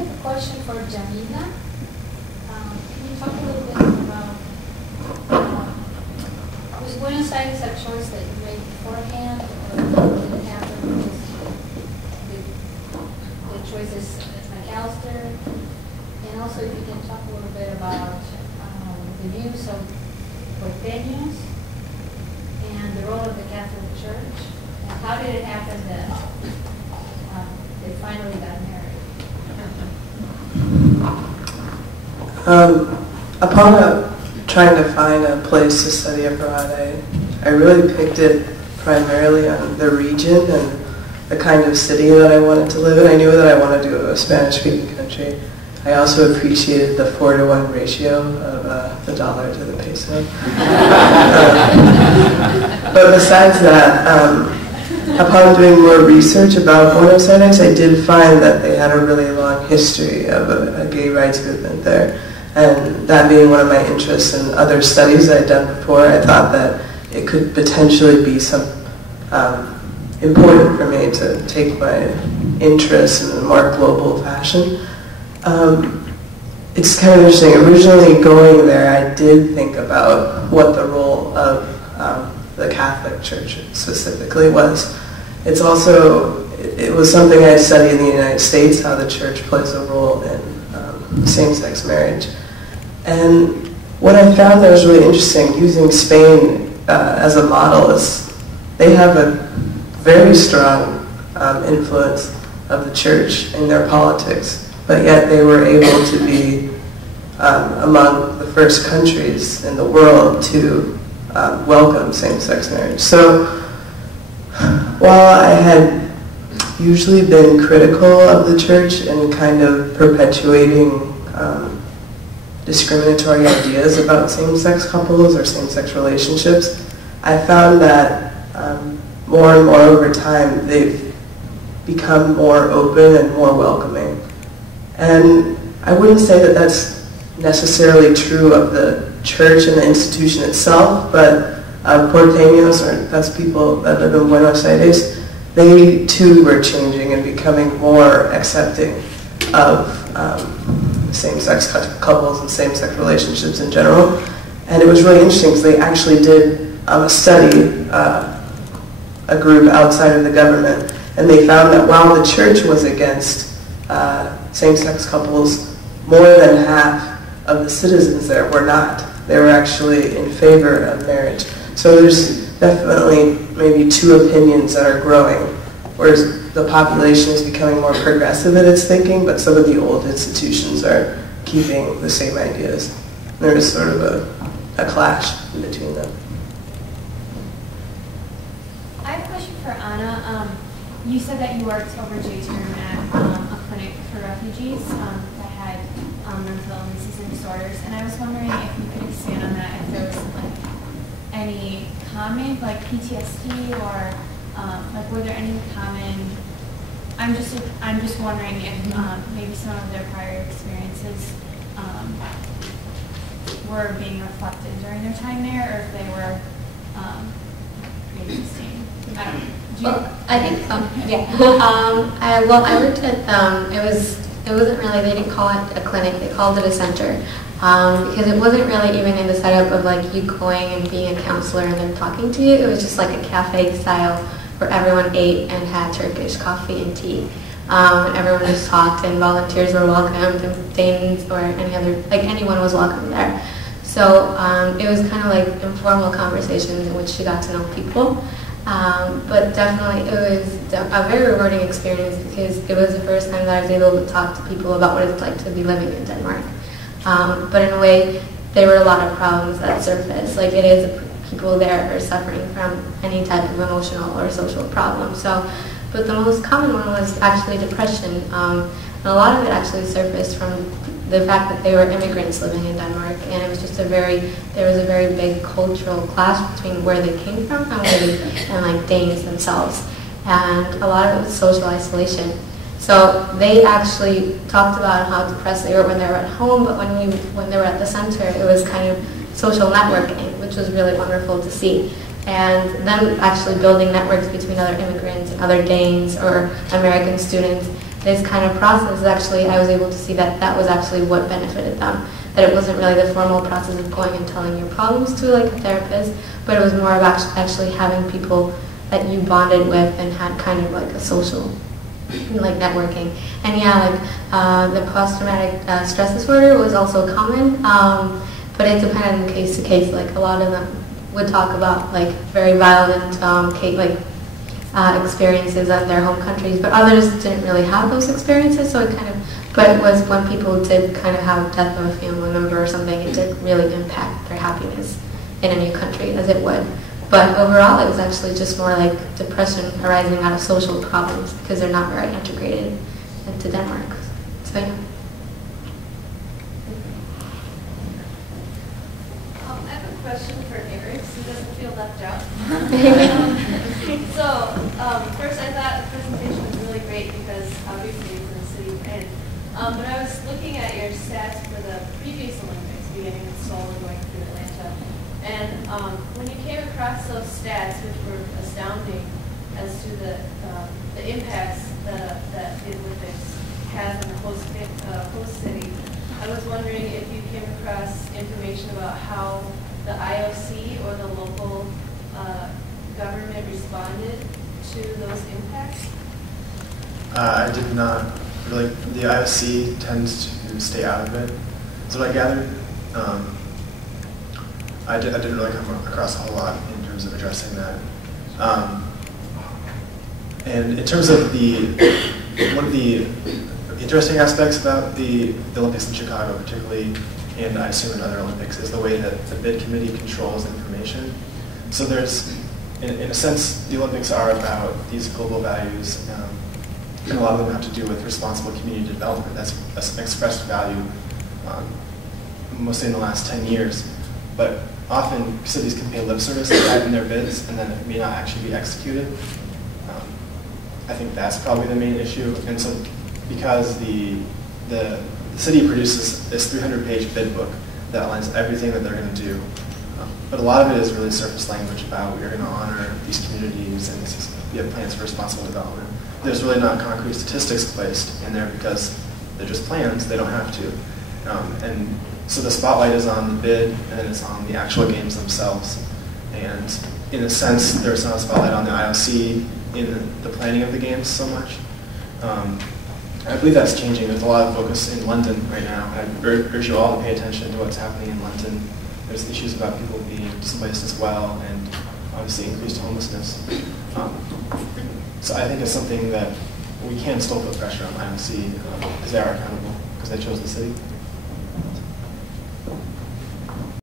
have a question for Jamila. Can you talk a little bit about, was Buenos Aires a choice that you made beforehand, or did it happen because the choices at McAllister? And also, if you can talk a little bit about the views of Porteños and the role of the Catholic Church, and how did it happen that they finally got married? Upon trying to find a place to study abroad, I really picked it primarily on the region and the kind of city that I wanted to live in. I knew that I wanted to go to a Spanish-speaking country. I also appreciated the 4-to-1 ratio of the dollar to the peso. But besides that, upon doing more research about Buenos Aires, I did find that they had a really long history of a gay rights movement there. And that being one of my interests in other studies I'd done before, I thought that it could potentially be some important for me to take my interests in a more global fashion. It's kind of interesting. Originally going there, I did think about what the role of the Catholic Church specifically was. It was something I studied in the United States, how the Church plays a role in same-sex marriage. And what I found that was really interesting, using Spain as a model, is they have a very strong influence of the Church in their politics, but yet they were able to be among the first countries in the world to welcome same-sex marriage. So while I had usually been critical of the Church and kind of perpetuating discriminatory ideas about same-sex couples or same-sex relationships, I found that more and more over time they've become more open and more welcoming. And I wouldn't say that that's necessarily true of the Church and the institution itself, but Porteños, or that's people that live in Buenos Aires, they too were changing and becoming more accepting of same-sex couples and same-sex relationships in general. And it was really interesting because they actually did a study, a group outside of the government, and they found that while the Church was against same-sex couples, more than half of the citizens there were not. They were actually in favor of marriage. So there's definitely maybe two opinions that are growing, whereas the population is becoming more progressive in its thinking, but some of the old institutions are keeping the same ideas. There's sort of a clash in between them. I have a question for Anna. You said that you worked over J term at a clinic for refugees that had mental illnesses and disorders, and I was wondering if you could expand on that, if there was like any common, like PTSD, or like were there any common? I'm just wondering if maybe some of their prior experiences were being reflected during their time there, or if they were pre-existing. I think I worked at it wasn't really, they didn't call it a clinic, they called it a center, because it wasn't really even in the setup of like you going and being a counselor and then talking to you. It was just like a cafe style where everyone ate and had Turkish coffee and tea, and everyone just talked, and volunteers were welcomed, and Danes or anyone was welcome there. So it was kind of like informal conversations in which you got to know people. But definitely it was a very rewarding experience because it was the first time that I was able to talk to people about what it's like to be living in Denmark. But in a way, there were a lot of problems that surfaced. Like it is, people there are suffering from any type of emotional or social problem. But the most common one was actually depression. And a lot of it actually surfaced from the fact that they were immigrants living in Denmark, and it was just there was a very big cultural clash between where they came from and like Danes themselves, and a lot of it was social isolation. So they actually talked about how depressed they were when they were at home, but when they were at the center, it was kind of social networking, which was really wonderful to see. And them actually building networks between other immigrants and other Danes or American students, this kind of process, actually, I was able to see that that was actually what benefited them. That it wasn't really the formal process of going and telling your problems to like a therapist, but it was more of actually having people that you bonded with and had kind of like a social, like networking. And yeah, like the post-traumatic stress disorder was also common, but it depended on case to case. Like a lot of them would talk about like very violent experiences in their home countries, but others didn't really have those experiences. So it kind of, but it was when people did kind of have death of a family member or something, it did really impact their happiness in a new country as it would. But overall, it was actually just more like depression arising out of social problems because they're not very integrated into Denmark. So yeah. I have a question for Eric, so he doesn't feel left out. First I thought the presentation was really great because obviously it's in the city of Penn. But I was looking at your stats for the previous Olympics, beginning in Seoul and going through Atlanta. And when you came across those stats, which were astounding as to the impacts that the Olympics has on the host city, I was wondering if you came across information about how the IOC or the local government responded to those impacts? I did not. Really, the IOC tends to stay out of it, is what I gathered. I didn't really come across a whole lot in terms of addressing that. And in terms of one of the interesting aspects about the Olympics in Chicago particularly, and I assume in other Olympics, is the way that the bid committee controls information. So there's, in a sense, the Olympics are about these global values, and a lot of them have to do with responsible community development. That's an expressed value, mostly in the last 10 years. But often cities can pay lip service to that in their bids, and then it may not actually be executed. I think that's probably the main issue. And so because the city produces this 300-page bid book that outlines everything that they're going to do, but a lot of it is really surface language about we're going to honor these communities and we have plans for responsible development. There's really not concrete statistics placed in there because they're just plans, they don't have to. And so the spotlight is on the bid and then it's on the actual games themselves. And in a sense, there's not a spotlight on the IOC in the planning of the games so much. I believe that's changing. There's a lot of focus in London right now. I urge you all to pay attention to what's happening in London. There's issues about people being displaced as well, and obviously increased homelessness. So I think it's something that we can still put pressure on IOC because they are accountable because they chose the city.